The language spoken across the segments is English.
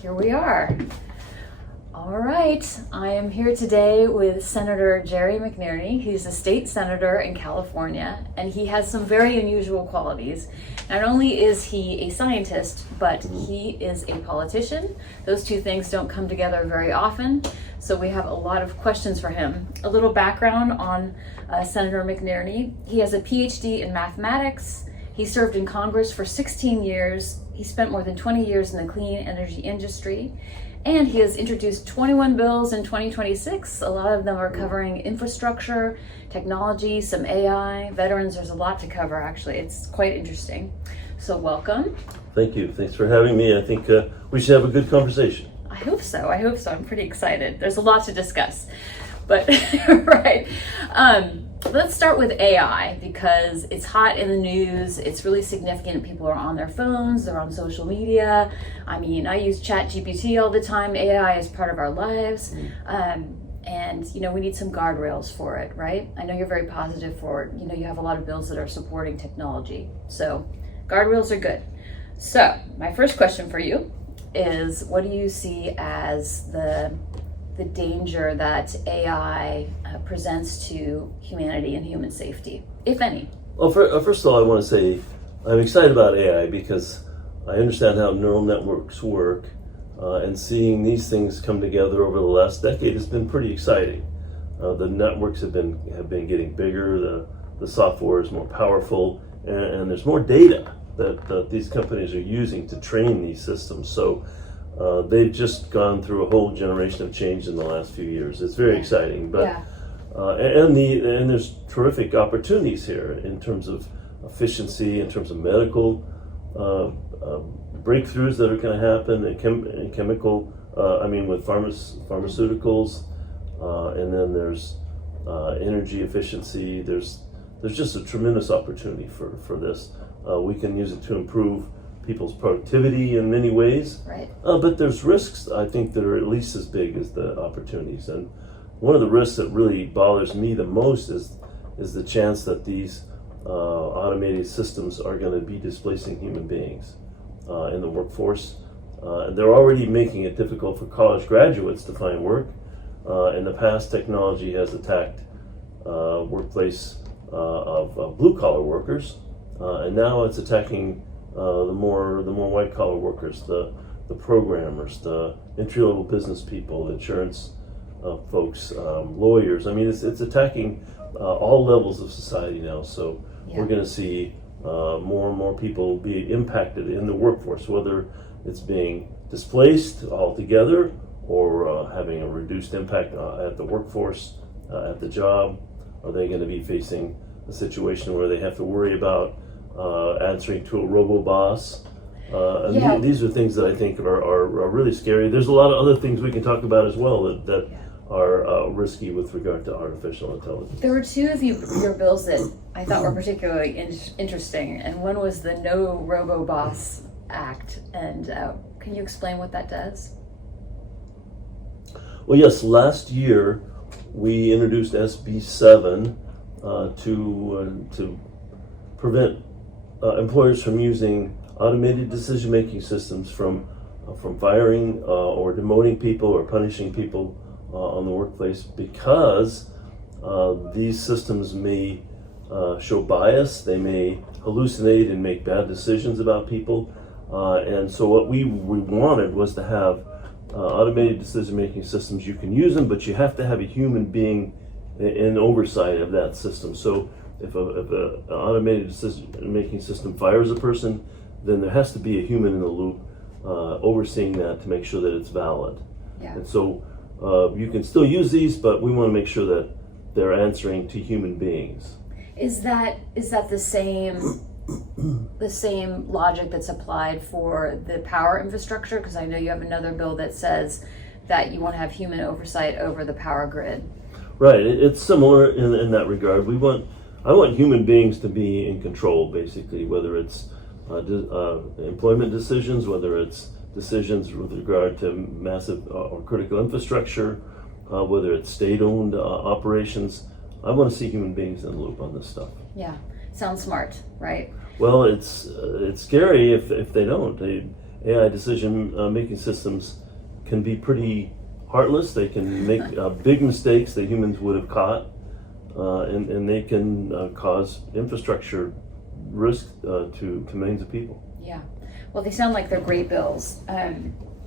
Here we are. All right, I am here today with Senator Jerry McNerney. He's a state senator in California, and he has some very unusual qualities. Not only is he a scientist, but he is a politician. Those two things don't come together very often, so we have a lot of questions for him. A little background on Senator McNerney. He has a PhD in mathematics. He served in Congress for 16 years. He spent more than 20 years in the clean energy industry. And he has introduced 21 bills in 2026. A lot of them are covering infrastructure, technology, some AI, veterans. There's a lot to cover, actually. It's quite interesting. So welcome. Thank you. Thanks for having me. I think we should have a good conversation. I hope so. I'm pretty excited. There's a lot to discuss. But, right. Let's start with AI because it's hot in the news. It's really significant. People are on their phones. They're on social media. I mean, I use ChatGPT all the time. AI is part of our lives. And, we need some guardrails for it, right? I know you're very positive for it. You have a lot of bills that are supporting technology. So guardrails are good. So my first question for you is, what do you see as the danger that AI presents to humanity and human safety, if any? Well, first of all, I want to say I'm excited about AI because I understand how neural networks work, and seeing these things come together over the last decade has been pretty exciting. The networks have been getting bigger, the software is more powerful, and there's more data that these companies are using to train these systems. So they've just gone through a whole generation of change in the last few years. It's very exciting, but and there's terrific opportunities here in terms of efficiency, in terms of medical breakthroughs that are going to happen, in chemical. With pharmaceuticals, and then there's energy efficiency. There's just a tremendous opportunity for this. We can use it to improve people's productivity in many ways, right? But there's risks, I think, that are at least as big as the opportunities. And one of the risks that really bothers me the most is the chance that these automated systems are going to be displacing human beings in the workforce. They're already making it difficult for college graduates to find work. In the past, technology has attacked workplace of blue-collar workers, and now it's attacking the more white collar workers, the programmers, the entry-level business people, the insurance folks, lawyers. It's attacking all levels of society now. So we're going to see more and more people be impacted in the workforce, whether it's being displaced altogether or having a reduced impact at the workforce, at the job. Are they going to be facing a situation where they have to worry about answering to a robo-boss? These are things that I think are really scary. There's a lot of other things we can talk about as well that are risky with regard to artificial intelligence. There were two of your bills that I thought were particularly interesting, and one was the No Robo-Boss Act. And can you explain what that does? Well, yes, last year we introduced SB 7 to prevent employers from using automated decision-making systems from firing or demoting people or punishing people on the workplace, because these systems may show bias, they may hallucinate and make bad decisions about people. And so what we wanted was to have automated decision-making systems. You can use them, but you have to have a human being in oversight of that system. So if an automated decision-making system fires a person, then there has to be a human in the loop overseeing that to make sure that it's valid. Yeah. And so you can still use these, but we want to make sure that they're answering to human beings. Is that the same logic that's applied for the power infrastructure? Because I know you have another bill that says that you want to have human oversight over the power grid. Right. It's similar in that regard. I want human beings to be in control, basically, whether it's employment decisions, whether it's decisions with regard to massive or critical infrastructure, whether it's state-owned operations. I want to see human beings in the loop on this stuff. Yeah, sounds smart, right? Well, it's scary if they don't. AI decision making systems can be pretty heartless. They can make big mistakes that humans would have caught, and they can cause infrastructure risk to millions of people. Yeah. Well, they sound like they're great bills.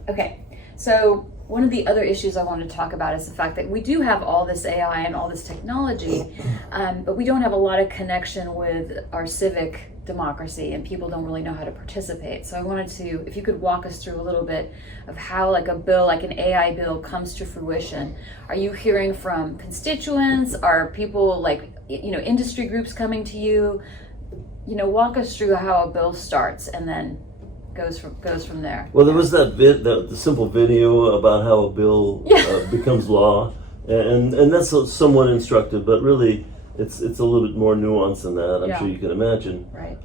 Okay. So one of the other issues I wanted to talk about is the fact that we do have all this AI and all this technology, but we don't have a lot of connection with our civic democracy, and people don't really know how to participate. So I wanted to, if you could walk us through a little bit of how like a bill, like an AI bill, comes to fruition. Are you hearing from constituents? Are people like, industry groups coming to you? Walk us through how a bill starts and then goes from there. Well, there was that the simple video about how a bill becomes law, and that's somewhat instructive, but really it's a little bit more nuanced than that. I'm sure you can imagine. Right.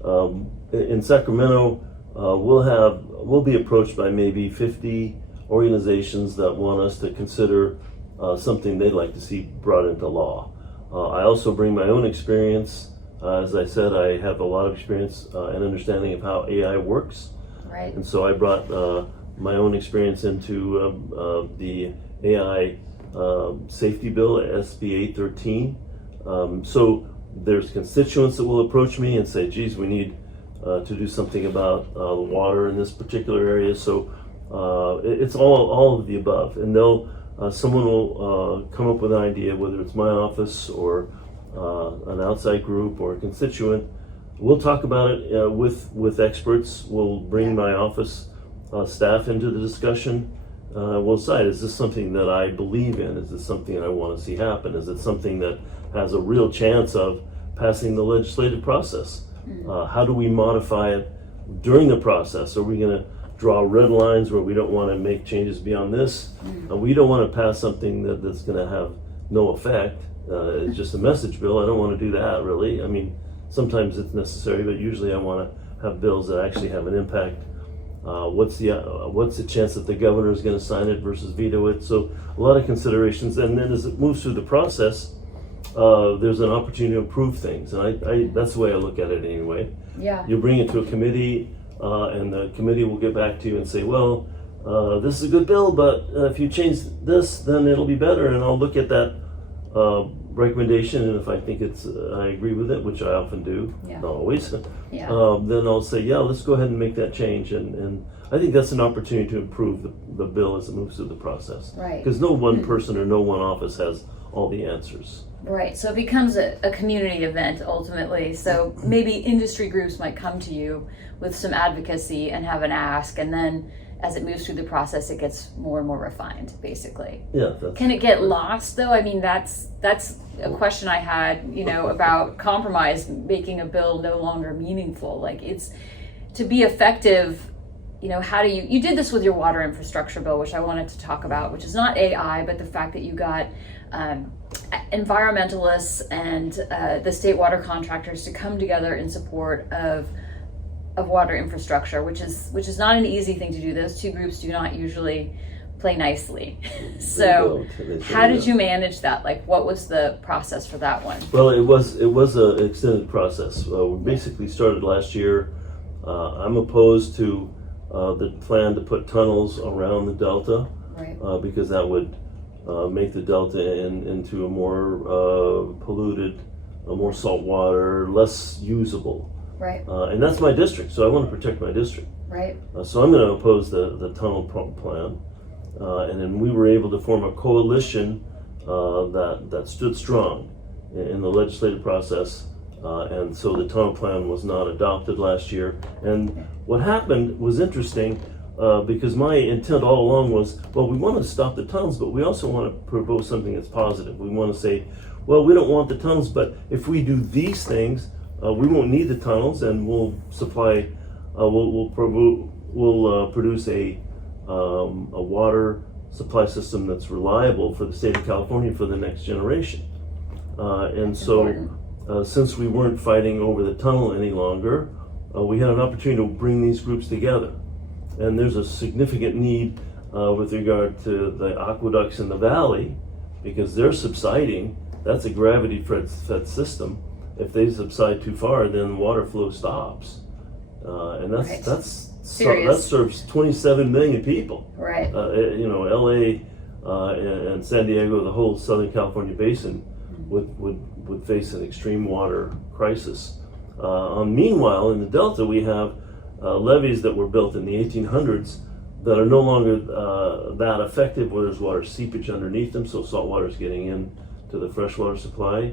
In Sacramento, we'll be approached by maybe 50 organizations that want us to consider something they'd like to see brought into law. I also bring my own experience. As I said, I have a lot of experience and understanding of how AI works. Right. And so I brought my own experience into the AI safety bill, SB 813. So there's constituents that will approach me and say, geez, we need to do something about the water in this particular area. So it's all of the above. And someone will come up with an idea, whether it's my office or an outside group or a constituent. We'll talk about it with experts. We'll bring my office staff into the discussion. We'll decide, is this something that I believe in? Is this something I want to see happen? Is it something that has a real chance of passing the legislative process? How do we modify it during the process? Are we going to draw red lines where we don't want to make changes beyond this? We don't want to pass something that's going to have no effect. It's just a message bill. I don't want to do that, really. I mean, sometimes it's necessary, but usually I want to have bills that actually have an impact. What's the chance that the governor is going to sign it versus veto it? So a lot of considerations, and then as it moves through the process, there's an opportunity to improve things, and I that's the way I look at it anyway. Yeah. You bring it to a committee, and the committee will get back to you and say, well, this is a good bill, but if you change this, then it'll be better, and I'll look at that recommendation, and if I think I agree with it, which I often do, not always, then I'll say, yeah, let's go ahead and make that change, and I think that's an opportunity to improve the bill as it moves through the process. Right. Because no one person or no one office has all the answers. Right, so it becomes a community event ultimately. So maybe industry groups might come to you with some advocacy and have an ask, and then as it moves through the process, it gets more and more refined, basically. Yeah. Can it get lost, though? I mean, that's a question I had, about compromise, making a bill no longer meaningful. Like, it's to be effective. How do you did this with your water infrastructure bill, which I wanted to talk about, which is not AI, but the fact that you got environmentalists and the state water contractors to come together in support of water infrastructure, which is not an easy thing to do. Those two groups do not usually play nicely. So how did you manage that? Like, what was the process for that one? Well, it was an extended process. We basically started last year. I'm opposed to the plan to put tunnels around the delta, right? Because that would make the delta into a more polluted, more salt water, less usable. Right. And that's my district, so I want to protect my district. Right. So I'm going to oppose the tunnel plan. And then we were able to form a coalition that stood strong in the legislative process. And so the tunnel plan was not adopted last year. And what happened was interesting because my intent all along was, well, we want to stop the tunnels, but we also want to propose something that's positive. We want to say, well, we don't want the tunnels, but if we do these things, we won't need the tunnels, and we'll supply. We'll produce a water supply system that's reliable for the state of California for the next generation. And so, since we weren't fighting over the tunnel any longer, we had an opportunity to bring these groups together. And there's a significant need with regard to the aqueducts in the valley, because they're subsiding. That's a gravity-fed system. If they subside too far, then water flow stops, and that's serious. That serves 27 million people. Right. LA and San Diego, the whole Southern California basin would face an extreme water crisis. Meanwhile, in the Delta, we have levees that were built in the 1800s that are no longer that effective, where there's water seepage underneath them, so salt water is getting in to the freshwater supply.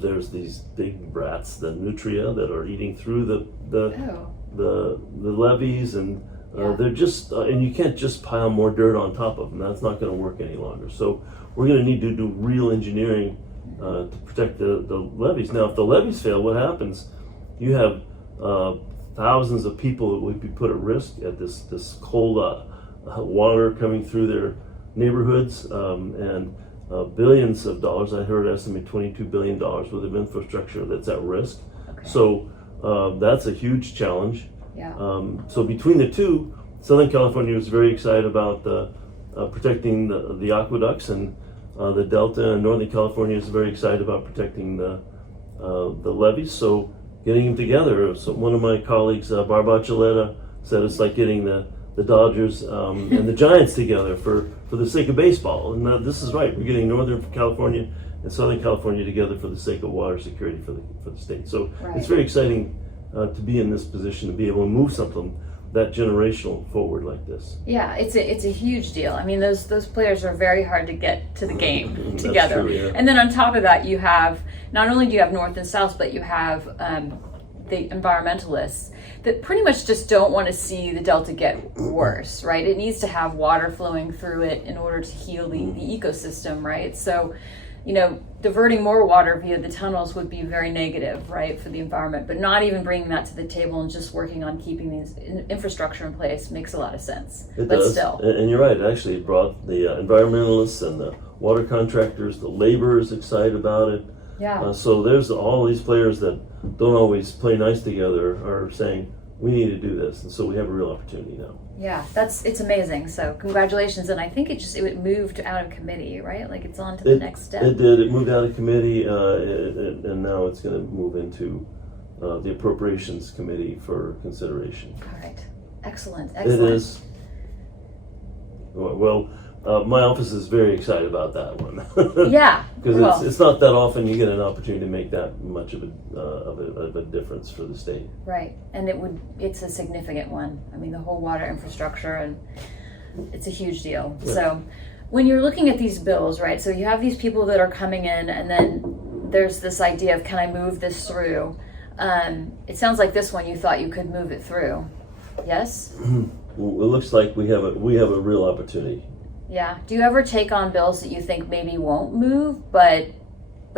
There's these big brats, the nutria, that are eating through the levees, and they're just and you can't just pile more dirt on top of them. That's not going to work any longer. So we're going to need to do real engineering to protect the levees. Now, if the levees fail, what happens? You have thousands of people that would be put at risk at this cold water coming through their neighborhoods, and billions of dollars. I heard estimate $22 billion worth of infrastructure that's at risk. Okay. So that's a huge challenge. Yeah. So between the two, Southern California was very excited about protecting the aqueducts, and the Delta and Northern California is very excited about protecting the levees. So getting them together. So one of my colleagues, Barb Archuleta, said it's like getting the Dodgers and the Giants together for the sake of baseball. And this is right. We're getting Northern California and Southern California together for the sake of water security for the state. So it's very exciting to be in this position, to be able to move something that generational forward like this. Yeah, it's a huge deal. I mean, those players are very hard to get to the game together. True, yeah. And then on top of that, you have, not only do you have North and South, but you have the environmentalists that pretty much just don't want to see the Delta get worse, right? It needs to have water flowing through it in order to heal the ecosystem, right? So, diverting more water via the tunnels would be very negative, right, for the environment. But not even bringing that to the table and just working on keeping these infrastructure in place makes a lot of sense. It but does. Still. And you're right. Actually, it brought the environmentalists and the water contractors, the laborers excited about it. Yeah. So there's all these players that don't always play nice together are saying, we need to do this. And so we have a real opportunity now. Yeah, it's amazing. So congratulations. And I think it moved out of committee, right? Like it's on to the next step. It did. It moved out of committee, and now it's going to move into the appropriations committee for consideration. All right. Excellent. It is. Well, my office is very excited about that one. Yeah. Because it's not that often you get an opportunity to make that much of a difference for the state. Right, and it's a significant one. I mean, the whole water infrastructure, and it's a huge deal. Yeah. So when you're looking at these bills, right, so you have these people that are coming in, and then there's this idea of, can I move this through? It sounds like this one you thought you could move it through. Yes? Well, it looks like we have a real opportunity. Yeah. Do you ever take on bills that you think maybe won't move, but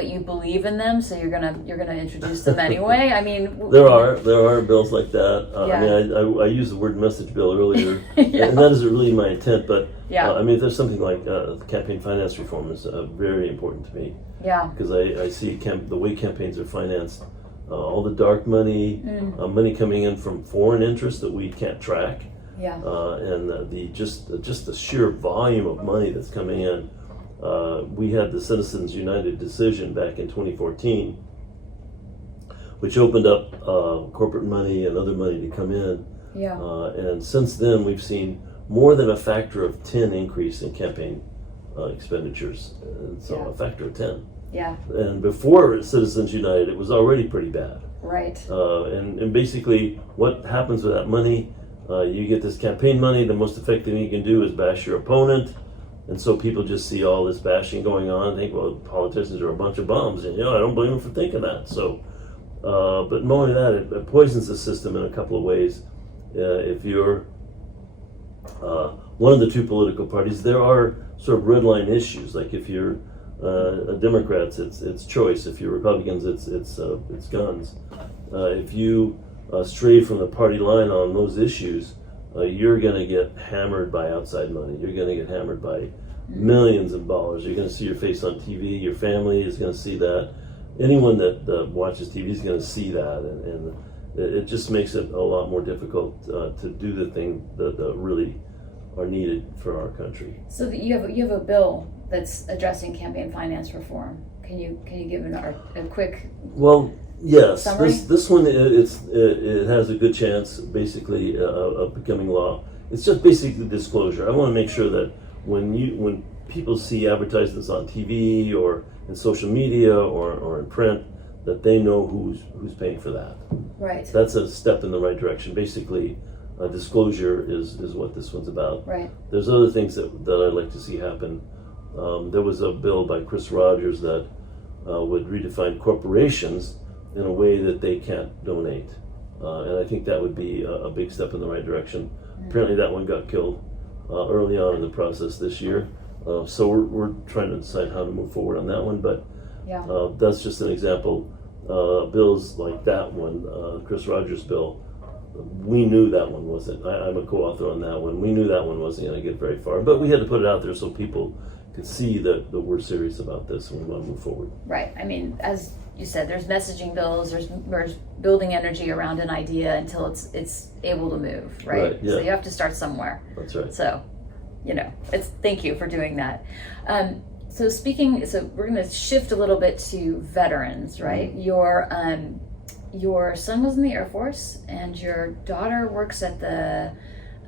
you believe in them, so you're gonna introduce them anyway? I mean, there are bills like that. Yeah. I mean, I used the word message bill earlier, Yeah. and that isn't really my intent. But yeah. I mean, if there's something like campaign finance reform is very important to me. Yeah. Because I see the way campaigns are financed, all the dark money, money coming in from foreign interests that we can't track. Yeah. And just the sheer volume of money that's coming in. We had the Citizens United decision back in 2014, which opened up corporate money and other money to come in. Yeah. And since then, we've seen more than a factor of 10 increase in campaign expenditures. So a factor of 10. Yeah. And before Citizens United, it was already pretty bad. Right. And basically, what happens with that money? You get this campaign money. The most effective thing you can do is bash your opponent, and so people just see all this bashing going on and think, well, politicians are a bunch of bums, and I don't blame them for thinking that. So, but more than that, it poisons the system in a couple of ways. If you're one of the two political parties, there are sort of red line issues. Like if you're a Democrat, it's choice. If you're Republicans, it's guns. If you stray from the party line on those issues, you're going to get hammered by outside money. You're going to get hammered by millions of dollars. You're going to see your face on TV. Your family is going to see that. Anyone that watches TV is going to see that, and it just makes it a lot more difficult to do the thing that really are needed for our country. So that you have a bill that's addressing campaign finance reform. Can you give a quick? Well, Yes, summary? this one it has a good chance, basically, of becoming law. It's just basically disclosure. I want to make sure that when people see advertisements on TV or in social media or in print, that they know who's paying for that. Right. That's a step in the right direction. Basically, disclosure is what this one's about. Right. There's other things that I'd like to see happen. There was a bill by Chris Rogers that would redefine corporations in a way that they can't donate. And I think that would be a big step in the right direction. Apparently that one got killed early on in the process this year. So we're trying to decide how to move forward on that one, but Yeah. that's just an example. Bills like that one, Chris Rogers' bill, we knew that one wasn't, I'm a co-author on that one, we knew that one wasn't going to get very far, but we had to put it out there so people could see that we're serious about this and we want to move forward. Right. I mean, as you said, there's messaging bills, there's building energy around an idea until it's able to move, right? Right, yeah. So you have to start somewhere. That's right. So, thank you for doing that. So we're going to shift a little bit to veterans, right? Mm-hmm. Your son was in the Air Force, and your daughter works at the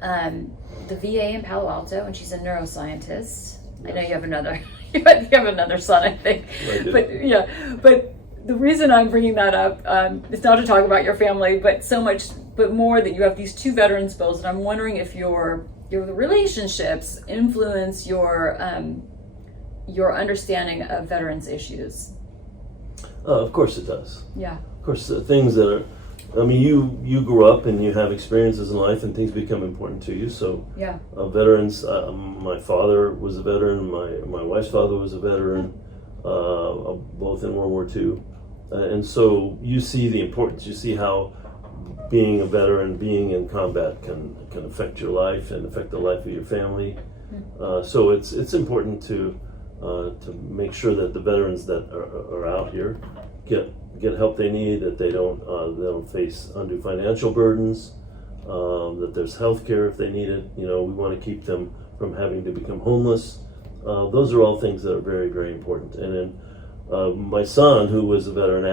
VA in Palo Alto, and she's a neuroscientist. Yes. I know you have another. You have another son, I think. I do. But the reason I'm bringing that up is not to talk about your family, but more that you have these two veterans bills, and I'm wondering if your relationships influence your understanding of veterans issues. Of course it does. Yeah. Of course, things that are, I mean, you grew up and you have experiences in life and things become important to you. So Yeah. Veterans, my father was a veteran, my wife's father was a veteran, both in World War II. And so you see the importance, you see how being a veteran, being in combat can affect your life and affect the life of your family. So it's important to make sure that the veterans that are out here get help they need, that they don't face undue financial burdens, that there's health care if they need it. We want to keep them from having to become homeless. Those are all things that are very, very important. And then my son, who was a veteran,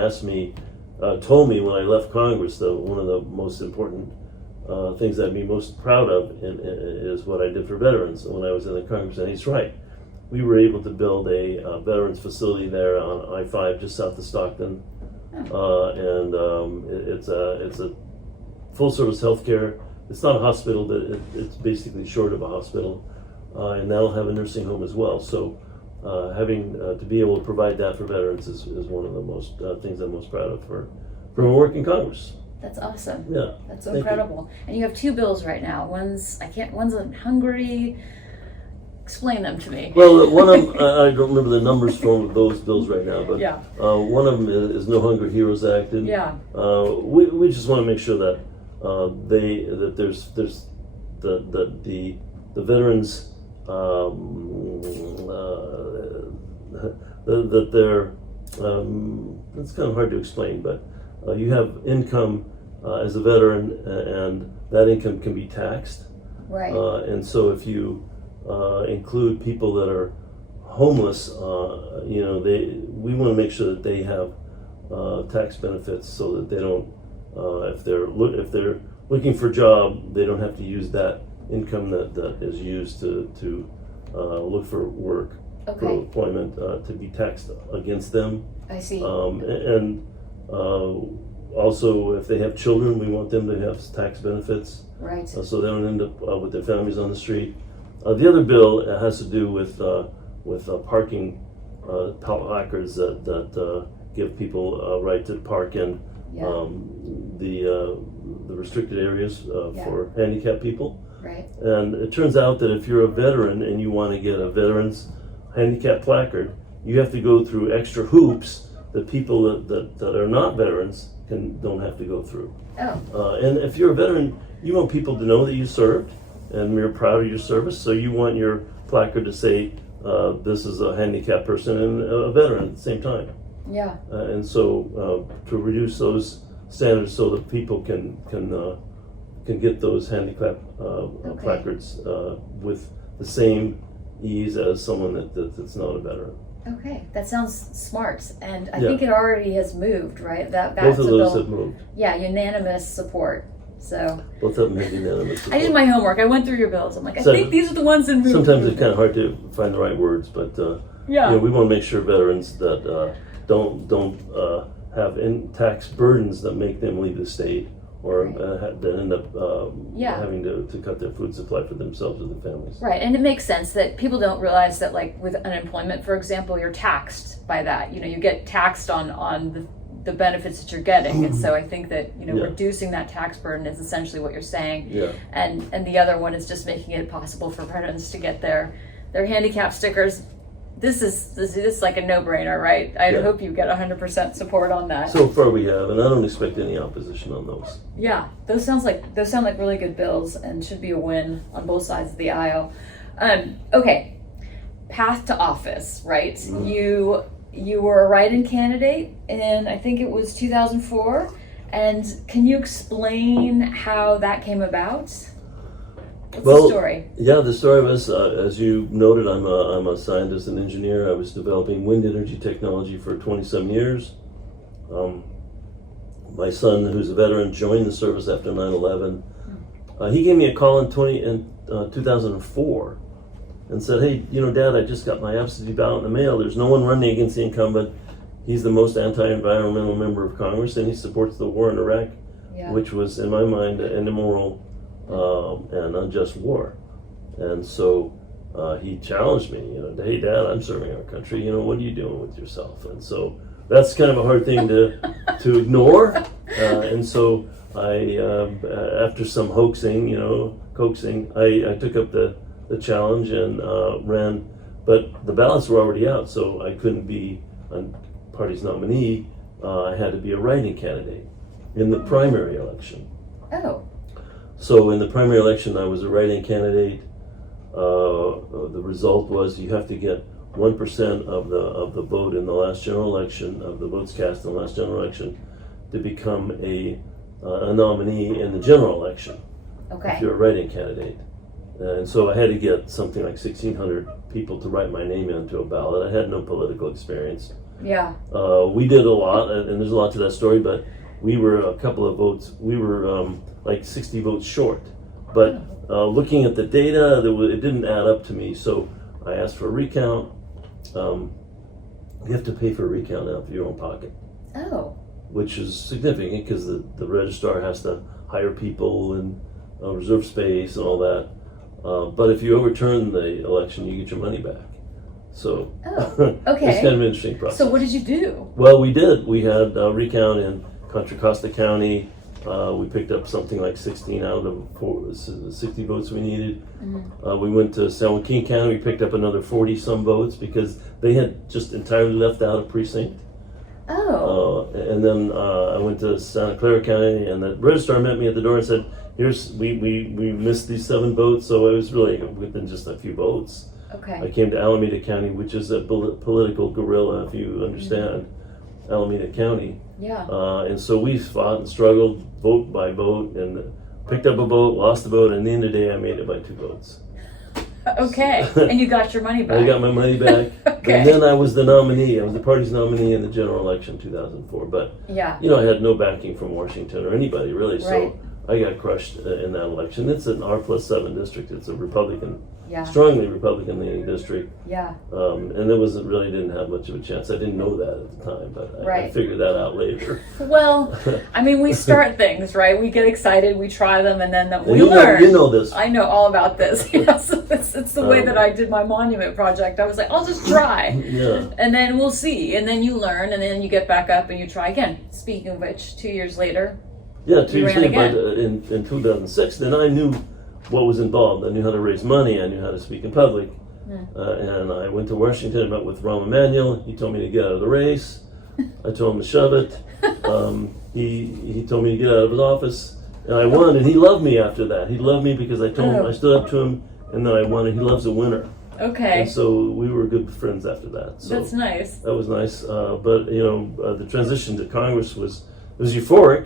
told me when I left Congress that one of the most important things I'd be most proud of is what I did for veterans when I was in the Congress, and he's right. We were able to build a veterans facility there on I-5 just south of Stockton, and it's a full-service healthcare. It's not a hospital, but it's basically short of a hospital, and that'll have a nursing home as well. So having to be able to provide that for veterans is one of the most things I'm most proud of for my work in Congress. That's awesome. Yeah. That's so incredible. And you have two bills right now. One's in Hungary. Explain them to me. Well, one of them, I don't remember the numbers for those bills right now, but Yeah. One of them is No Hunger Heroes Act, and Yeah. we just want to make sure that there's the veterans that they're it's kind of hard to explain, but you have income as a veteran, and that income can be taxed. Right. And so if you include people that are homeless, we want to make sure that they have tax benefits so that they don't, if they're looking for a job, they don't have to use that income that is used to look for work, Okay. for employment, to be taxed against them. I see. And also, if they have children, we want them to have tax benefits. Right. So they don't end up with their families on the street. The other bill has to do with parking placards that give people a right to park in the restricted areas for handicapped people. Right. And it turns out that if you're a veteran and you want to get a veteran's handicap placard, you have to go through extra hoops that people that are not veterans don't have to go through. Oh. And if you're a veteran, you want people to know that you served, and you're proud of your service, so you want your placard to say this is a handicapped person and a veteran at the same time. Yeah. And so to reduce those standards so that people can get those handicap placards with the same ease as someone that's not a veteran. Okay, that sounds smart, and I Yeah. think it already has moved, right? That's Both of a those bill. have moved. Yeah, unanimous support. So Both of them have unanimous I did support. my homework. I went through your bills. I'm like, I So, think these are the ones that moved. Sometimes it's kind of hard to find the right words, but Yeah. we want to make sure veterans that don't have tax burdens that make them leave the state or that end up having to cut their food supply for themselves or their families. Right, and it makes sense that people don't realize that, like with unemployment, for example, you're taxed by that. You get taxed on the benefits that you're getting, and so I think that Yeah. reducing that tax burden is essentially what you're saying. Yeah. And the other one is just making it possible for veterans to get their handicap stickers. This is like a no-brainer, right? I Yeah. hope you get 100% support on that. So far we have, and I don't expect any opposition on those. Yeah, those sound like really good bills and should be a win on both sides of the aisle. Okay, path to office, right? Mm-hmm. You were a write-in candidate in, I think it was 2004, and can you explain how that came about? What's the story? Yeah, the story was, as you noted, I'm a scientist and engineer. I was developing wind energy technology for 27 years. My son, who's a veteran, joined the service after 9/11. He gave me a call in 2004 and said, "Hey, Dad, I just got my absentee ballot in the mail. There's no one running against the incumbent. He's the most anti-environmental member of Congress, and he supports the war in Iraq, which was, in my mind, an immoral and unjust war." And so he challenged me, "Hey, Dad, I'm serving our country. What are you doing with yourself?" And so that's kind of a hard thing to ignore. And so I, after some coaxing, I took up the challenge and ran. But the ballots were already out, so I couldn't be a party's nominee. I had to be a write-in candidate in the primary election. Oh. So in the primary election, I was a write-in candidate. The result was you have to get 1% of the vote in the last general election, of the votes cast in the last general election, to become a nominee in the general election. Okay. If you're a write-in candidate. And so I had to get something like 1,600 people to write my name into a ballot. I had no political experience. Yeah. We did a lot, and there's a lot to that story, but we were a couple of votes. We were like 60 votes short. But looking at the data, it didn't add up to me. So I asked for a recount. You have to pay for a recount out of your own pocket. Oh. Which is significant because the registrar has to hire people and reserve space and all that. But if you overturn the election, you get your money back. So okay. It's kind of an interesting process. So what did you do? Well, we did. We had a recount in Contra Costa County. We picked up something like 16 out of the 60 votes we needed. Mm-hmm. We went to San Joaquin County. We picked up another 40-some votes because they had just entirely left out a precinct. Oh. And then I went to Santa Clara County, and the registrar met me at the door and said, we missed these 7 votes, so it was really within just a few votes. Okay. I came to Alameda County, which is a political guerrilla, if you understand, Alameda County. Yeah. And so we fought and struggled vote by vote and picked up a vote, lost the vote, and at the end of the day I made it by 2 votes. Okay. And you got your money back. I got my money back. Okay. And then I was the nominee. I was the party's nominee in the general election 2004. But, yeah. I had no backing from Washington or anybody really. Right. So I got crushed in that election. It's an R+7 district. It's a Republican, Yeah. strongly Republican leaning district. Yeah. And it didn't have much of a chance. I didn't know that at the time, but I Right. figured that out later. Well, I mean, we start things, right? We get excited, we try them, and then we And learn. You know this. I know all about this. So it's the way that I did my monument project. I was like, I'll just try. Yeah. And then we'll see. And then you learn, and then you get back up and you try again. Speaking of which, 2 years later, Yeah, 2 years ran later, again. but in 2006, then I knew what was involved. I knew how to raise money. I knew how to speak in public. And I went to Washington and met with Rahm Emanuel. He told me to get out of the race. I told him to shove it. He told me to get out of his office. And I won, and he loved me after that. He loved me because I told him, I stood up to him, and then I won, and he loves a winner. Okay. And so we were good friends after that. So That's nice. that was nice. But, the transition to Congress was euphoric.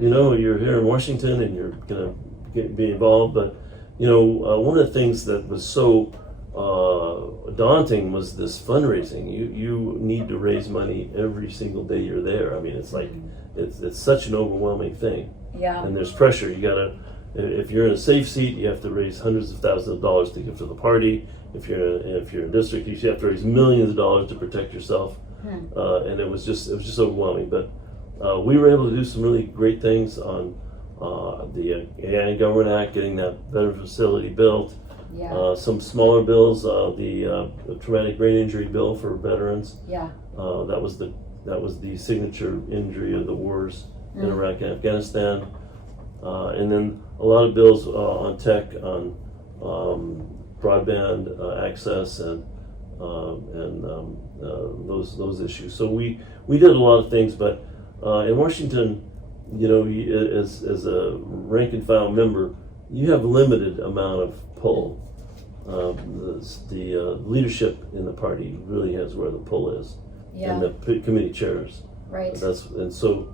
You're here in Washington and you're going to be involved. But, one of the things that was so daunting was this fundraising. You need to raise money every single day you're there. I mean, it's like it's such an overwhelming thing. Yeah. And there's pressure. You gotta, if you're in a safe seat, you have to raise hundreds of thousands of dollars to give to the party. If you're in district, you have to raise millions of dollars to protect yourself. And it was just overwhelming. But we were able to do some really great things on the Anti-Government Act, getting that veteran facility built. Yeah. Some smaller bills, the traumatic brain injury bill for veterans. Yeah. That was the signature injury of the wars in Iraq and Afghanistan. And then a lot of bills on tech, on broadband access, and those issues. So we did a lot of things, but in Washington, as a rank and file member, you have limited amount of pull. The leadership in the party really has where the pull is, Yeah. and the committee chairs. Right. So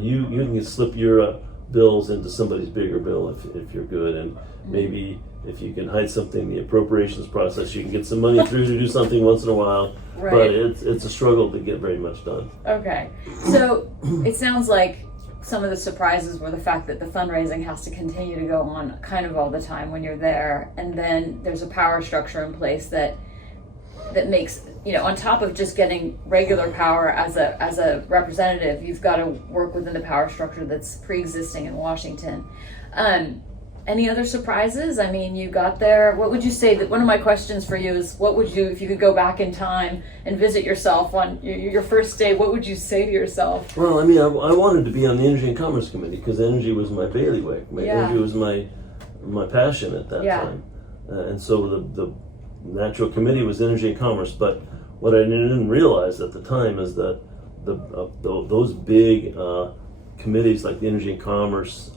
you can slip your bills into somebody's bigger bill if you're good, and maybe if you can hide something in the appropriations process, you can get some money through to do something once in a while. Right. But it's a struggle to get very much done. Okay. So it sounds like some of the surprises were the fact that the fundraising has to continue to go on kind of all the time when you're there, and then there's a power structure in place that makes, on top of just getting regular power as a representative, you've got to work within the power structure that's pre-existing in Washington. Any other surprises? I mean, you got there. What would you say that one of my questions for you is, what would you, if you could go back in time and visit yourself on your first day, what would you say to yourself? Well, I mean, I wanted to be on the Energy and Commerce Committee because energy was my bailiwick. Energy was my passion at that time. And so the natural committee was Energy and Commerce. But what I didn't realize at the time is that those big committees like the Energy and Commerce,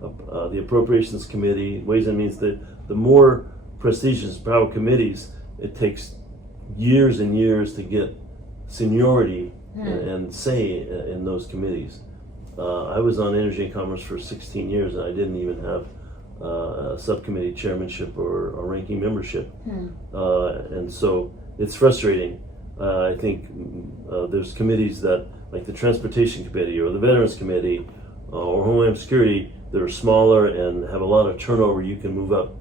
the Appropriations Committee, Ways and Means, the more prestigious power committees, it takes years and years to get seniority and say in those committees. I was on Energy and Commerce for 16 years, and I didn't even have a subcommittee chairmanship or ranking membership. And so it's frustrating. I think there's committees that, like the Transportation Committee or the Veterans Committee or Homeland Security, that are smaller and have a lot of turnover. You can move up.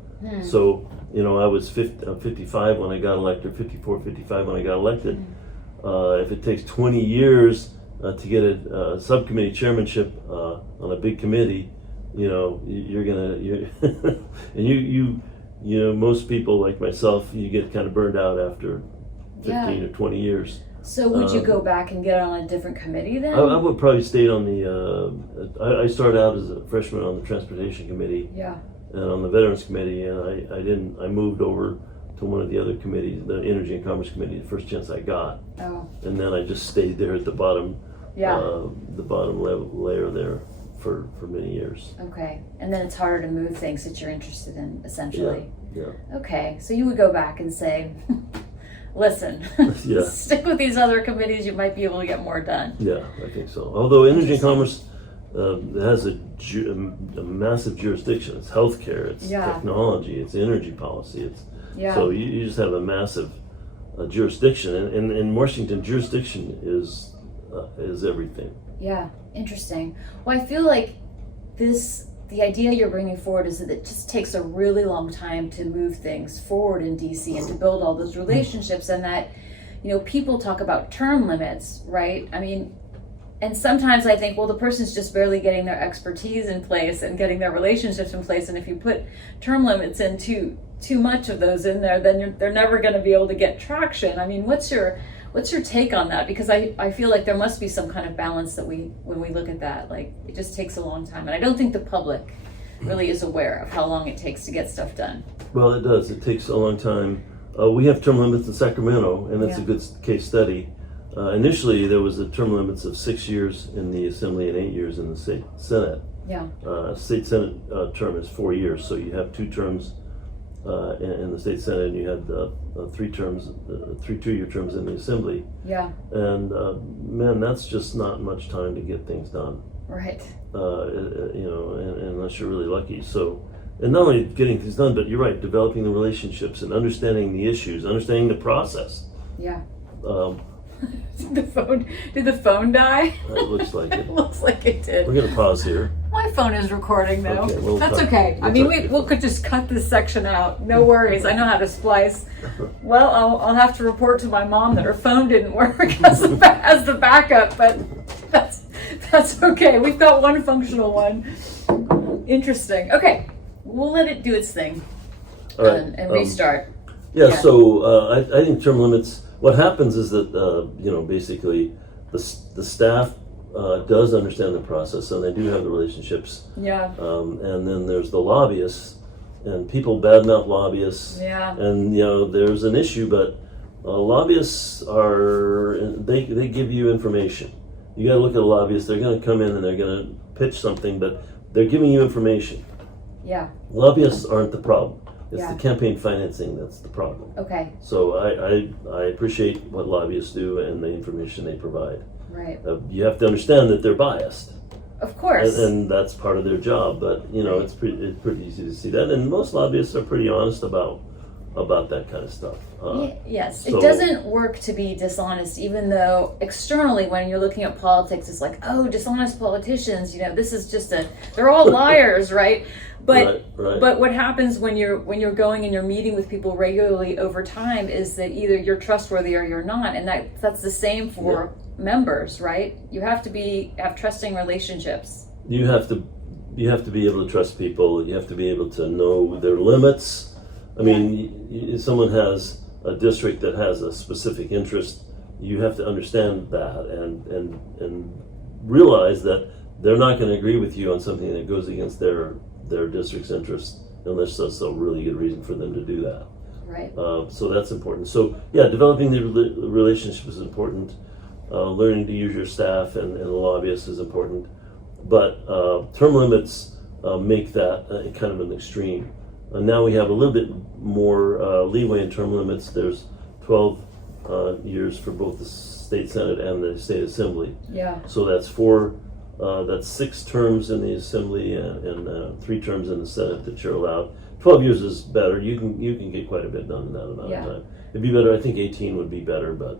So, I was 55 when I got elected, 54, 55 when I got elected. If it takes 20 years to get a subcommittee chairmanship on a big committee, you're and most people like myself, you get kind of burned out after 15 or 20 years. So would you go back and get on a different committee then? I would probably stay on the. I started out as a freshman on the Transportation Committee. Yeah. And on the Veterans Committee, and I moved over to one of the other committees, the Energy and Commerce Committee, the first chance I got. Oh. And then I just stayed there at the bottom. Yeah. The bottom level layer there for many years. Okay. And then it's harder to move things that you're interested in, essentially. Yeah. Okay. So you would go back and say, listen, stick with these other committees, you might be able to get more done. Yeah, I think so. Although Energy and Commerce has a massive jurisdiction. It's healthcare, it's technology, it's energy policy. So you just have a massive jurisdiction. And in Washington, jurisdiction is everything. Yeah, interesting. Well, I feel like the idea you're bringing forward is that it just takes a really long time to move things forward in DC and to build all those relationships, and that, people talk about term limits, right? I mean, and sometimes I think, well, the person's just barely getting their expertise in place and getting their relationships in place, and if you put term limits in too much of those in there, then they're never going to be able to get traction. I mean, what's your take on that? Because I feel like there must be some kind of balance that when we look at that, like, it just takes a long time. And I don't think the public really is aware of how long it takes to get stuff done. Well, it does. It takes a long time. We have term limits in Sacramento, and that's a good case study. Initially, there was a term limits of 6 years in the Assembly and 8 years in the state Senate. Yeah. State Senate term is 4 years, so you have 2 terms in the state Senate, and you had 3 two-year terms in the Assembly. Yeah. And man, that's just not much time to get things done. Right. Unless you're really lucky. So and not only getting things done, but you're right, developing the relationships and understanding the issues, understanding the process. Yeah. Um, Did the phone die? It looks like it. It looks like it did. We're going to pause here. My phone is recording though. Okay, we'll That's talk- okay. I we'll mean, talk to you. we could just cut this section out. No worries. I know how to splice. Well, I'll have to report to my mom that her phone didn't work as the backup, but that's okay. We've got one functional one. Interesting. Okay, we'll let it do its thing All right. and restart. Yeah, Yeah. so I think term limits, what happens is that, basically the staff does understand the process and they do have the relationships. Yeah. And then there's the lobbyists, and people badmouth lobbyists. Yeah. And, there's an issue, but lobbyists they give you information. You got to look at a lobbyist. They're going to come in and they're going to pitch something, but they're giving you information. Yeah. Lobbyists aren't the problem. It's Yeah. the campaign financing that's the problem. Okay. So I appreciate what lobbyists do and the information they provide. Right. You have to understand that they're biased, Of course. and that's part of their job. But Right. it's pretty easy to see that, and most lobbyists are pretty honest about that kind of stuff. Yes, so- it doesn't work to be dishonest, even though externally, when you're looking at politics, it's like, oh, dishonest politicians. This is just they're all liars, right? But Right. but what happens when you're going and you're meeting with people regularly over time is that either you're trustworthy or you're not, and that's the same for members, right? You have to have trusting relationships. You have to be able to trust people. You have to be able to know their limits. I mean, if someone has a district that has a specific interest, you have to understand that and realize that they're not going to agree with you on something that goes against their district's interest unless that's a really good reason for them to do that. Right. So that's important. So yeah, developing the relationship is important. Learning to use your staff and the lobbyists is important. But term limits make that kind of an extreme. Now we have a little bit more leeway in term limits. There's 12 years for both the state senate and the state assembly. Yeah. So that's 6 terms in the assembly and 3 terms in the senate that you're allowed. 12 years is better. You can get quite a bit done in that amount of time. It'd be better. I think 18 would be better, but.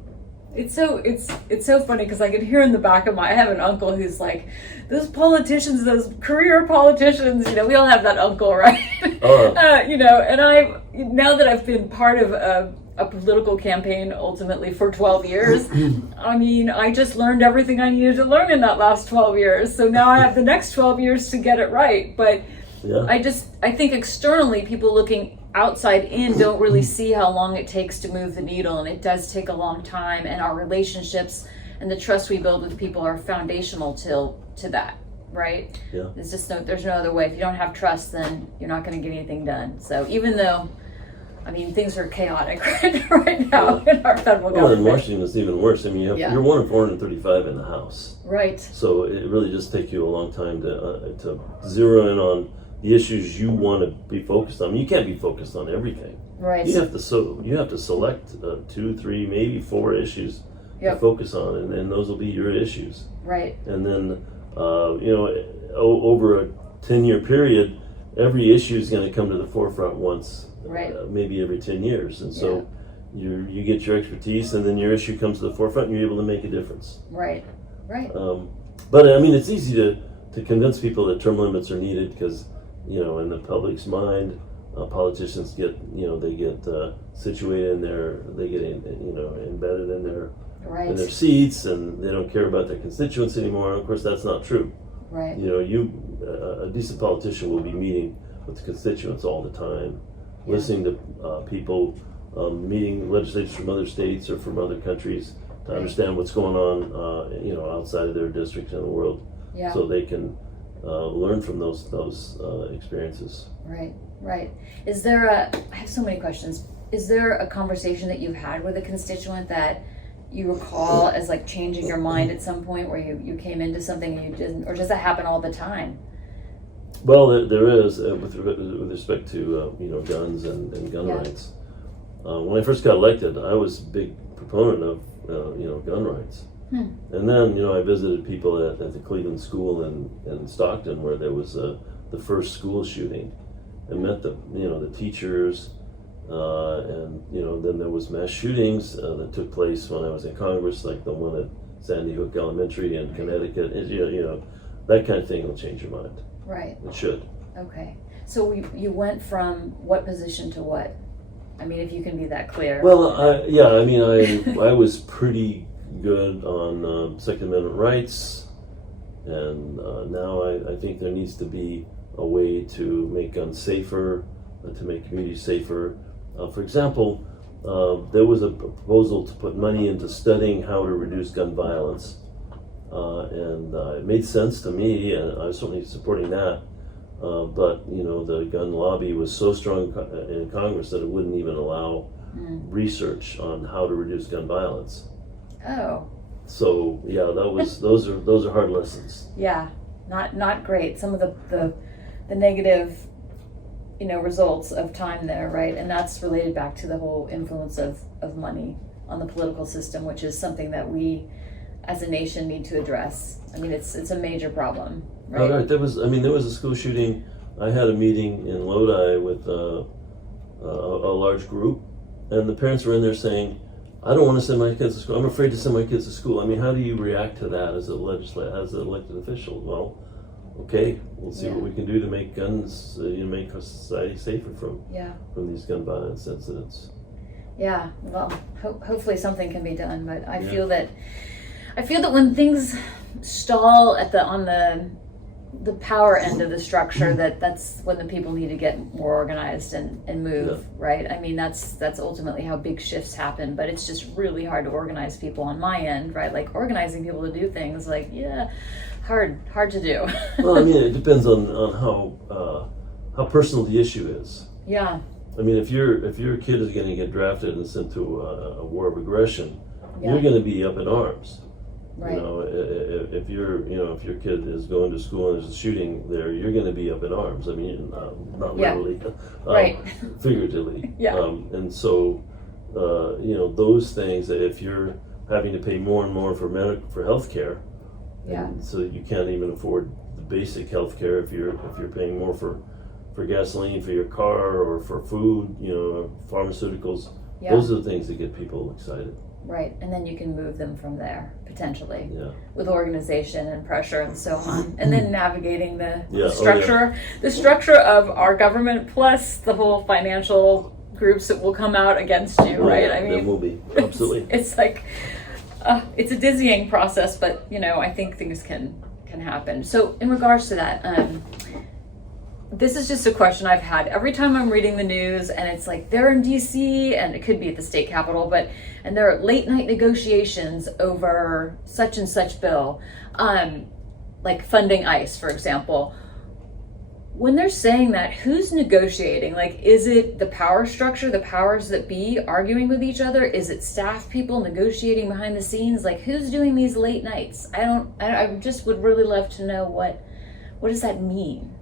It's so funny because I can hear in the back of I have an uncle who's like, those politicians, those career politicians, we all have that uncle, right? And now that I've been part of a political campaign ultimately for 12 years, I mean, I just learned everything I needed to learn in that last 12 years. So now I have the next 12 years to get it right. But Yeah. I think externally people looking outside in don't really see how long it takes to move the needle, and it does take a long time, and our relationships and the trust we build with people are foundational to that, right? Yeah. There's no other way. If you don't have trust, then you're not going to get anything done. So even though, I mean, things are chaotic right now in our federal Well, government. in Washington, it's even worse. I mean, you're 1 in 435 in the House. Right. So it really just takes you a long time to zero in on the issues you want to be focused on. You can't be focused on everything. Right. You have to select 2, 3, maybe 4 issues to Yep. focus on, and then those will be your issues. Right. And then over a 10-year period, every issue is going to come to the forefront once, Right. maybe every 10 years, and so you get your expertise, and then your issue comes to the forefront, and you're able to make a difference. Right. Right. But I mean, it's easy to convince people that term limits are needed because, in the public's mind, politicians get situated in they get embedded in their Right. in their seats, and they don't care about their constituents anymore. Of course, that's not true. Right. A decent politician will be meeting with the constituents all the time, listening to people, meeting legislators from other states or from other countries to understand what's going on, outside of their district in the world, Yeah. so they can learn from those experiences. Right. Right. I have so many questions. Is there a conversation that you've had with a constituent that you recall as like changing your mind at some point where you came into something and you didn't, or does that happen all the time? Well, there is with respect to guns and gun rights. When I first got elected, I was a big proponent of gun rights. And then I visited people at the Cleveland School in Stockton where there was the first school shooting, and met the teachers, and then there was mass shootings that took place when I was in Congress, like the one at Sandy Hook Elementary in Connecticut. That kind of thing will change your mind. Right. It should. Okay. So you went from what position to what? I mean, if you can be that clear. Well, I was pretty good on Second Amendment rights, and now I think there needs to be a way to make guns safer, to make communities safer. For example, there was a proposal to put money into studying how to reduce gun violence, and it made sense to me, and I was certainly supporting that. But the gun lobby was so strong in Congress that it wouldn't even allow research on how to reduce gun violence. Oh. So yeah, those are hard lessons. Yeah, not great. Some of the negative, results of time there, right? And that's related back to the whole influence of money on the political system, which is something that we as a nation need to address. I mean, it's a major problem, right? All right. There was a school shooting. I had a meeting in Lodi with a large group, and the parents were in there saying, I don't want to send my kids to school. I'm afraid to send my kids to school. I mean, how do you react to that as an elected official? Well, okay, we'll see what we can do to make guns, make our society safer from these gun violence incidents. Yeah, well, hopefully something can be done, but I feel that when things stall on the power end of the structure, that's when the people need to get more organized and move, right? I mean, that's ultimately how big shifts happen, but it's just really hard to organize people on my end, right? Like organizing people to do things, hard to do. Well, I mean, it depends on how personal the issue is. Yeah. I mean, if your kid is going to get drafted and sent to a war of aggression, you're going to be up in arms. Right. If your kid is going to school and there's a shooting there, you're going to be up in arms. I mean, not literally, right. Figuratively. Yeah. And so, those things that if you're having to pay more and more for health care, and so you can't even afford the basic health care if you're paying more for gasoline for your car or for food, pharmaceuticals. Yeah. Those are the things that get people excited. Right, and then you can move them from there, potentially, with organization and pressure and so on. And then navigating the structure structure of our government plus the whole financial groups that will come out against you, right? I mean, there will be, absolutely. It's like, it's a dizzying process, but, I think things can happen. So in regards to that, this is just a question I've had every time I'm reading the news, and it's like they're in DC, and it could be at the state capitol, and there are late night negotiations over such and such bill, like funding ICE, for example. When they're saying that, who's negotiating? Like, is it the power structure, the powers that be arguing with each other? Is it staff people negotiating behind the scenes? Like, who's doing these late nights? I just would really love to know what does that mean?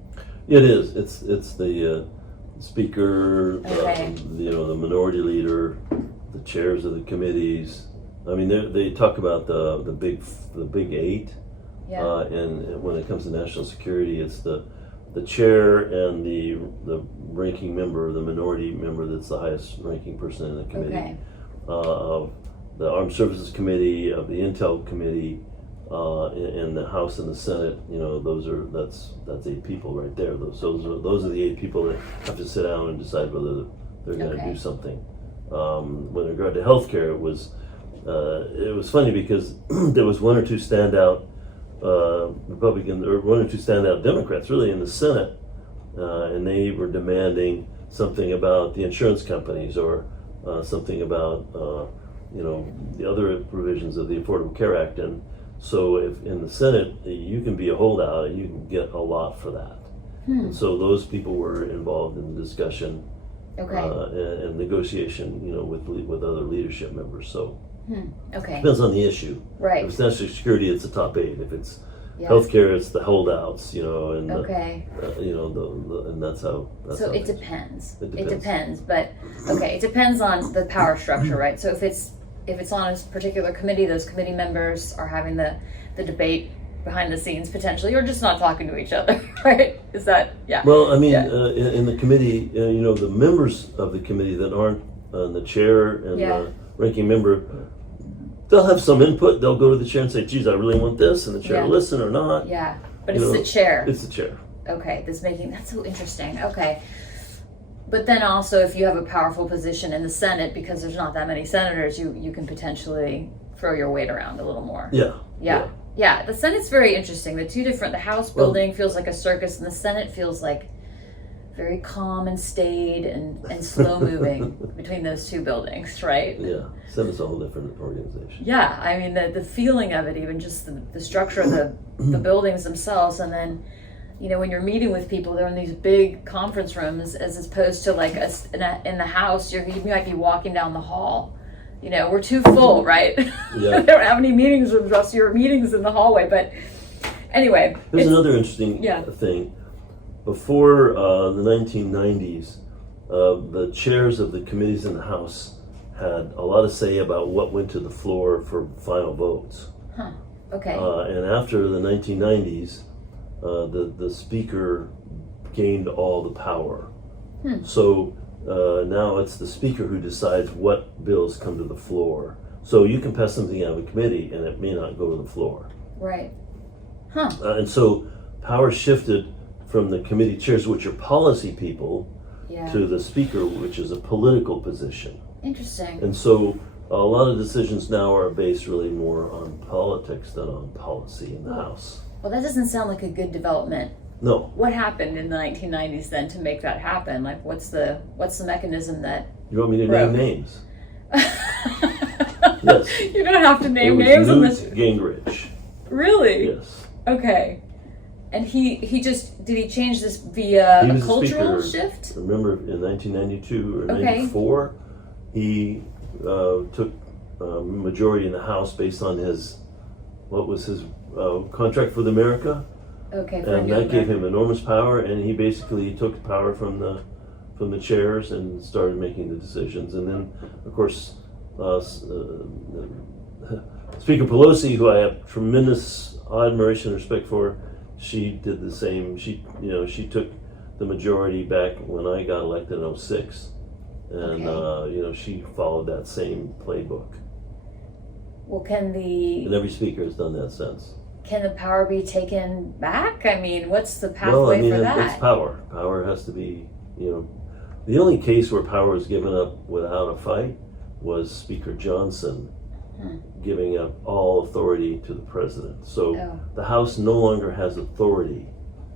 It is. It's the speaker, the minority leader, the chairs of the committees. I mean, they talk about the big eight, and when it comes to national security, it's the chair and the ranking member, the minority member that's the highest ranking person in the committee, of the Armed Services Committee, of the Intel Committee. In the House and the Senate, that's 8 people right there. Those are the 8 people that have to sit down and decide whether they're going to do something. With regard to healthcare, it was funny because there was one or two standout Republicans or one or two standout Democrats really in the Senate, and they were demanding something about the insurance companies or something about the other provisions of the Affordable Care Act. And so if in the Senate, you can be a holdout and you can get a lot for that. And so those people were involved in the discussion and negotiation, with other leadership members. So depends on the issue. Right. If it's national security, it's the top 8. If it's healthcare, it's the holdouts, and and that's how. So it depends. It depends, but it depends on the power structure, right? So if it's on a particular committee, those committee members are having the debate behind the scenes potentially, or just not talking to each other, right? Is that, yeah. Well, I mean, Yeah. in the committee, the members of the committee that aren't the chair and the ranking member, they'll have some input. They'll go to the chair and say, geez, I really want this, and the chair will listen or not. Yeah, but it's the chair. It's the chair. Okay, that's so interesting. Okay. But then also, if you have a powerful position in the Senate, because there's not that many senators, you can potentially throw your weight around a little more. Yeah, the Senate's very interesting. The House building feels like a circus, and the Senate feels like very calm and staid and slow moving between those two buildings, right? Yeah, Senate's a whole different organization. Yeah, I mean, the feeling of it, even just the structure of the buildings themselves, and then, when you're meeting with people, they're in these big conference rooms, as opposed to like in the House, you might be walking down the hall. We're too full, right? Yeah. They don't have any meetings with us. Your meetings in the hallway, but anyway. Here's another interesting thing. Before the 1990s, the chairs of the committees in the House had a lot of say about what went to the floor for final votes. Huh. Okay. And after the 1990s, the Speaker gained all the power. So now it's the Speaker who decides what bills come to the floor. So you can pass something out of a committee and it may not go to the floor. Right. Huh. And so power shifted from the committee chairs, which are policy people, to the Speaker, which is a political position. Interesting. And so a lot of decisions now are based really more on politics than on policy in the House. Well, that doesn't sound like a good development. No. What happened in the 1990s then to make that happen? Like, what's the mechanism that? You want me to broke? name names? Yes. You don't have to name It names. was Newt Gingrich. Really? Yes. Okay. And he just, did he change this via He a was the cultural Speaker, shift? Remember, in 1992 or Okay. 94, he took majority in the House based on his contract for America. Okay. And that gave him enormous power, and he basically took power from the chairs and started making the decisions. And then, of course, Speaker Pelosi, who I have tremendous admiration and respect for, she did the same. She took the majority back when I got elected in 2006, and she followed that same playbook. Well, and every speaker has done that since. Can the power be taken back? I mean, what's the pathway for that? It's power. Power has to be, the only case where power was given up without a fight was Speaker Johnson giving up all authority to the president. So the House no longer has authority.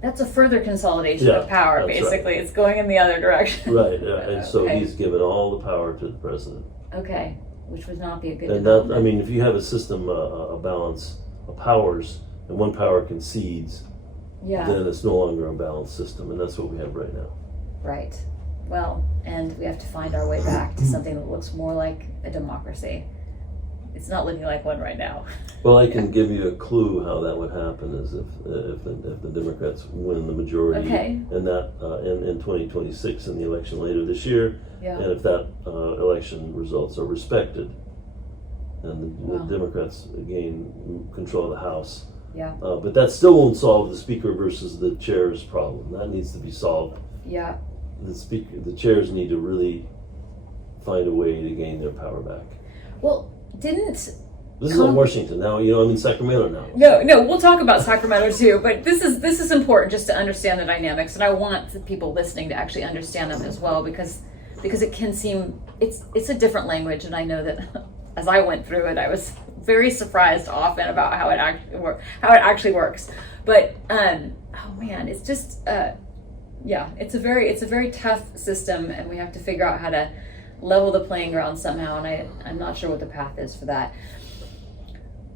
That's a further consolidation of power, basically. Right. It's going in the other direction. Right, and so he's given all the power to the president. Okay, which would not be a good And development. if you have a system, a balance of powers, and one power concedes, then it's no longer a balanced system, and that's what we have right now. Right. Well, and we have to find our way back to something that looks more like a democracy. It's not looking like one right now. Well, I can give you a clue how that would happen is if the Democrats win the majority, and that in 2026 in the election later this year, and if that election results are respected, and the Democrats gain control of the House. Yeah. But that still won't solve the Speaker versus the chairs problem. That needs to be solved. Yeah. The chairs need to really find a way to gain their power back. Well, this is in Washington now. I'm in Sacramento now. No, we'll talk about Sacramento too. But this is important just to understand the dynamics, and I want the people listening to actually understand them as well, because it can seem it's a different language, and I know that as I went through it, I was very surprised often about how it actually works. But oh man, it's just it's a very tough system, and we have to figure out how to level the playing ground somehow, and I'm not sure what the path is for that.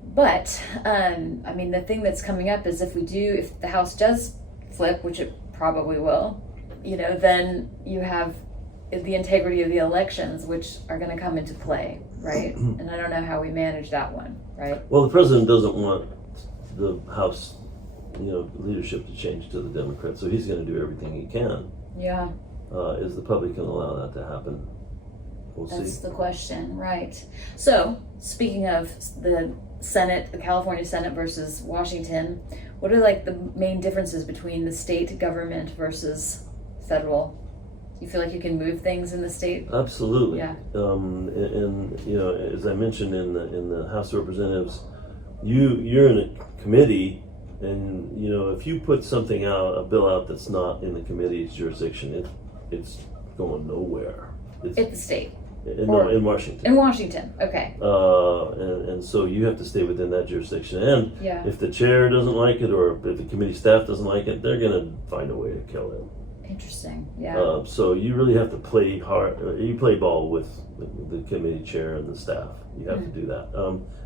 But the thing that's coming up is if the House does flip, which it probably will, then you have the integrity of the elections, which are going to come into play, right? And I don't know how we manage that one, right? Well, the president doesn't want the House, leadership to change to the Democrats, so he's going to do everything he can. Yeah. Is the public going to allow that to happen? We'll see. That's the question, right? So, speaking of the Senate, the California Senate versus Washington. What are like the main differences between the state government versus federal? Do you feel like you can move things in the state? Absolutely. Yeah. And you know, as I mentioned in the House of Representatives, you're in a committee, and you know, if you put something out, a bill out that's not in the committee's jurisdiction, it's going nowhere. It's At the state. in Washington. In Washington, okay. And so you have to stay within that jurisdiction. And Yeah. if the chair doesn't like it, or if the committee staff doesn't like it, they're going to find a way to kill him. Interesting. Yeah. So you really have to play hard. You play ball with the committee chair and the staff. You have to do that.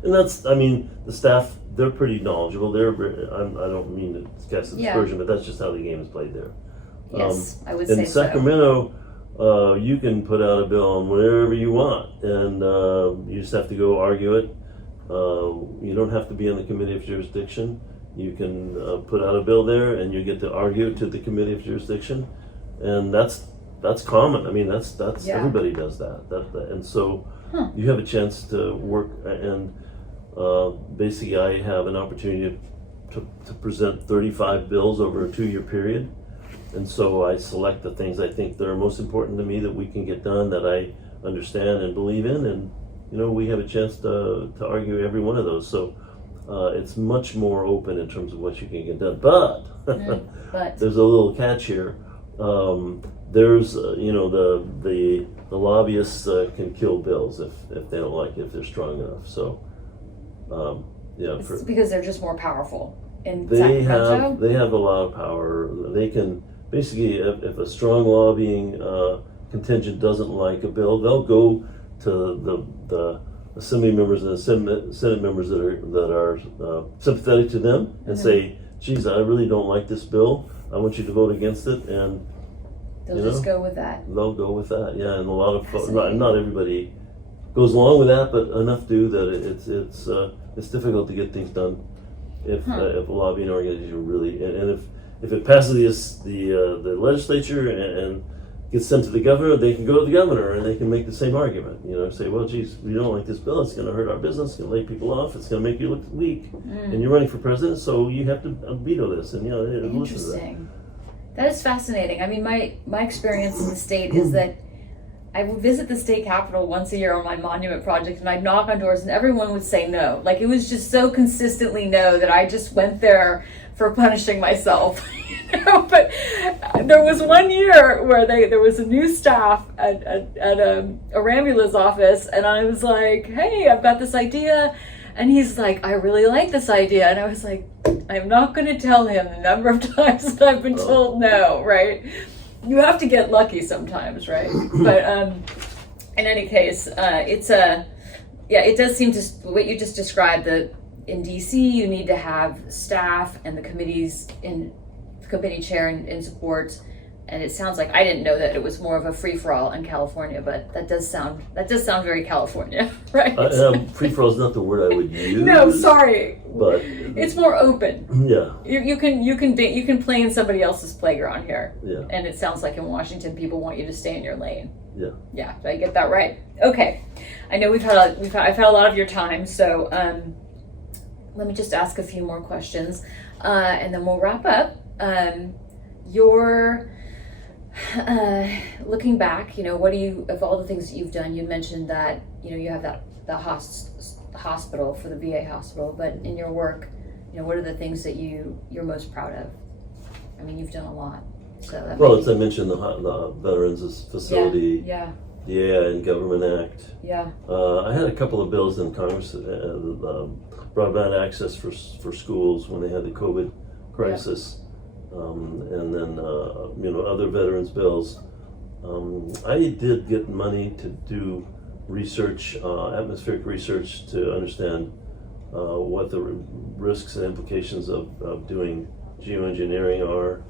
And that's, I mean, the staff, they're pretty knowledgeable. I don't mean to cast aspersion, but that's just how the game is played there. Yes, I would in say Sacramento, you can put out a bill on whatever you want, and you just have to go argue it. You don't have to be on the committee of jurisdiction. You can put out a bill there, and you get to argue it to the committee of jurisdiction, and that's common. I mean, that's everybody does that. And so you have a chance to work, and basically, I have an opportunity to present 35 bills over a 2-year period. And so I select the things I think that are most important to me that we can get done, that I understand and believe in, and you know, we have a chance to argue every one of those. So it's much more open in terms of what you can get done. But there's a little catch here. There's you know, the lobbyists can kill bills if they don't like it, if they're strong enough. So it's because they're just more powerful. They have a lot of power. They can basically, if a strong lobbying contingent doesn't like a bill, they'll go to the assembly members and the Senate members that are sympathetic to them and say, "Geez, I really don't like this bill. I want you to vote against it." And they'll just go with that. They'll go with that. Yeah, and a lot of not everybody goes along with that, but enough do that it's difficult to get things done. If a lobbying organization really, and if it passes the legislature and gets sent to the governor, they can go to the governor and they can make the same argument. You know, say, well, geez, we don't like this bill. It's going to hurt our business. It's going to lay people off. It's going to make you look weak. And you're running for president, so you have to veto this. And you know, listen to that. That is fascinating. I mean, my experience in the state is that I would visit the state capitol once a year on my monument project, and I'd knock on doors and everyone would say no. Like, it was just so consistently no that I just went there for punishing myself. You know? But there was one year where there was a new staff at a Rambula's office, and I was like, hey, I've got this idea. And he's like, I really like this idea. And I was like, I'm not going to tell him the number of times that I've been told no, right? You have to get lucky sometimes, right? But in any case, it does seem to, what you just described, that in DC you need to have staff and the committee chair in support. And it sounds like, I didn't know that it was more of a free-for-all in California, but that does sound very California, right? Free-for-all is not the word I would use. No, sorry, but it's more open. Yeah, you can play in somebody else's playground here. Yeah, and it sounds like in Washington, people want you to stay in your lane. Yeah. Did I get that right? Okay, I know I've had a lot of your time, so let me just ask a few more questions, and then we'll wrap up. Looking back, you know, what do you, of all the things that you've done, you mentioned that, you know, you have the hospital for the VA hospital, but in your work, you know, what are the things that you're most proud of? I mean, you've done a lot. So well, as I mentioned, the Veterans Facility, yeah. The AI and Government Act. Yeah. I had a couple of bills in Congress, broadband access for schools when they had the COVID crisis. And then you know, other veterans bills. I did get money to do research, atmospheric research, to understand what the risks and implications of doing geoengineering are.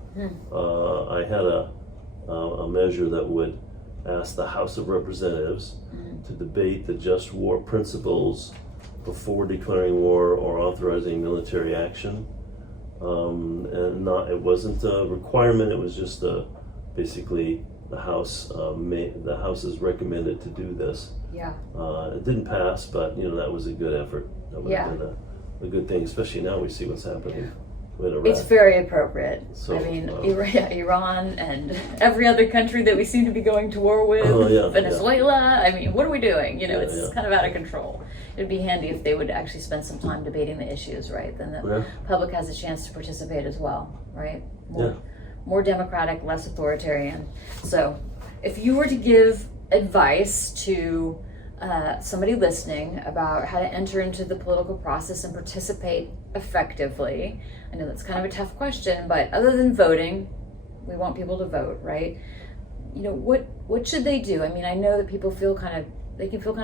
I had a measure that would ask the House of Representatives to debate the just war principles before declaring war or authorizing military action. And it wasn't a requirement, it was just basically the House the House has recommended to do this. Yeah. It didn't pass, but that was a good effort. That would have been a good thing, especially now we see what's happening with Iraq. It's very appropriate. So, I mean, Iran and every other country that we seem to be going to war with, Venezuela. I mean, what are we doing? It's kind of out of control. It'd be handy if they would actually spend some time debating the issues, right? Then the public has a chance to participate as well, right? More democratic, less authoritarian. So, if you were to give advice to somebody listening about how to enter into the political process and participate effectively, I know that's kind of a tough question, but other than voting, we want people to vote, right? What should they do? I mean, I know that people feel kind of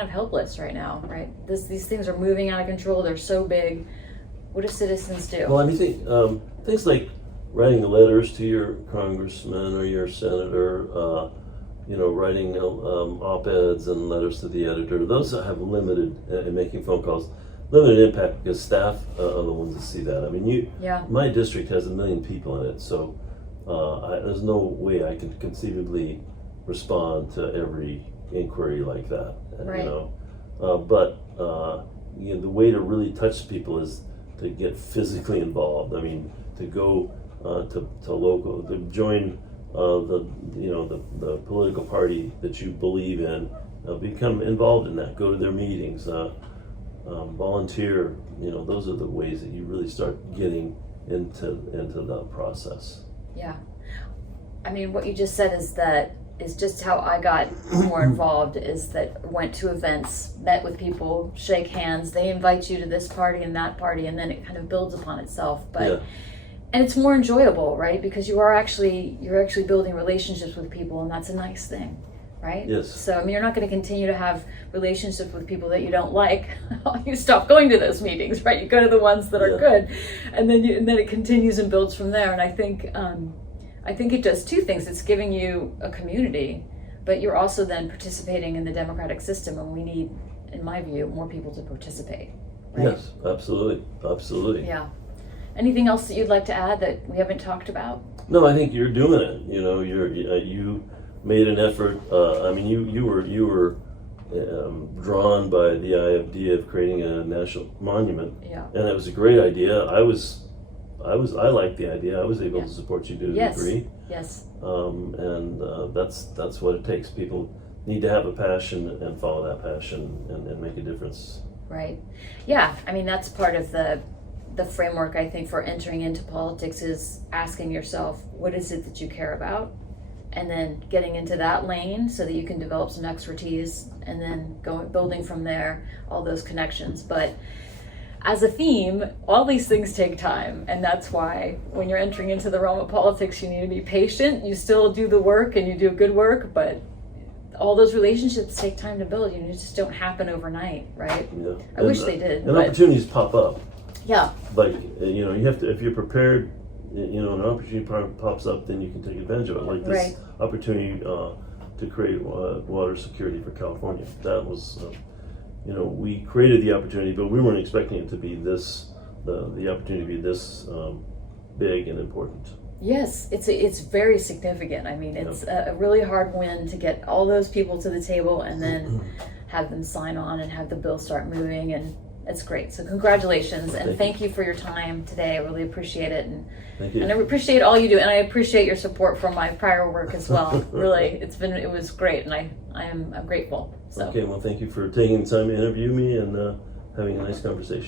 helpless right now, right? These things are moving out of control. They're so big. What do citizens do? Well, I mean, things like writing letters to your congressman or your senator, writing op-eds and letters to the editor. Those have limited, and making phone calls, limited impact because staff are the ones that see that. I mean, my district has 1 million people in it, so there's no way I can conceivably respond to every inquiry like that. Right. But the way to really touch people is to get physically involved. I mean, to go to local, to join the political party that you believe in, become involved in that. Go to their meetings, volunteer. Those are the ways that you really start getting into the process. Yeah, I mean, what you just said is just how I got more involved. Is that went to events, met with people, shake hands. They invite you to this party and that party, and then it kind of builds upon itself. But and it's more enjoyable, right? Because you're actually building relationships with people, and that's a nice thing, right? Yes. So I mean, you're not going to continue to have relationships with people that you don't like. You stop going to those meetings, right? You go to the ones that are good, and then it continues and builds from there. And I think it does two things. It's giving you a community, but you're also then participating in the democratic system, and we need, in my view, more people to participate. Right? Yes, absolutely. Yeah. Anything else that you'd like to add that we haven't talked about? No, I think you're doing it. You made an effort. I mean, you were drawn by the idea of creating a national monument. Yeah. And it was a great idea. I liked the idea. I was able to support you to a degree. Yes. And that's what it takes. People need to have a passion and follow that passion and make a difference. Right. Yeah. I mean, that's part of the framework, I think, for entering into politics is asking yourself, what is it that you care about? And then getting into that lane so that you can develop some expertise, and then building from there, all those connections. But as a theme, all these things take time, and that's why when you're entering into the realm of politics, you need to be patient. You still do the work and you do good work, but all those relationships take time to build. They just don't happen overnight, right? Yeah. I wish they did. And opportunities pop up. Yeah. But you have to, if you're prepared, an opportunity pops up, then you can take advantage of it. Like this opportunity to create water security for California. That was, we created the opportunity, but we weren't expecting it to be this, the opportunity to be this big and important. Yes, it's very significant. I mean, it's a really hard win to get all those people to the table and then have them sign on and have the bill start moving, and it's great. So congratulations, and thank you for your time today. I really appreciate it, and thank you. And I appreciate all you do, and I appreciate your support for my prior work as well. Really, it was great, and I'm grateful. So. Okay, well, thank you for taking the time to interview me and having a nice conversation.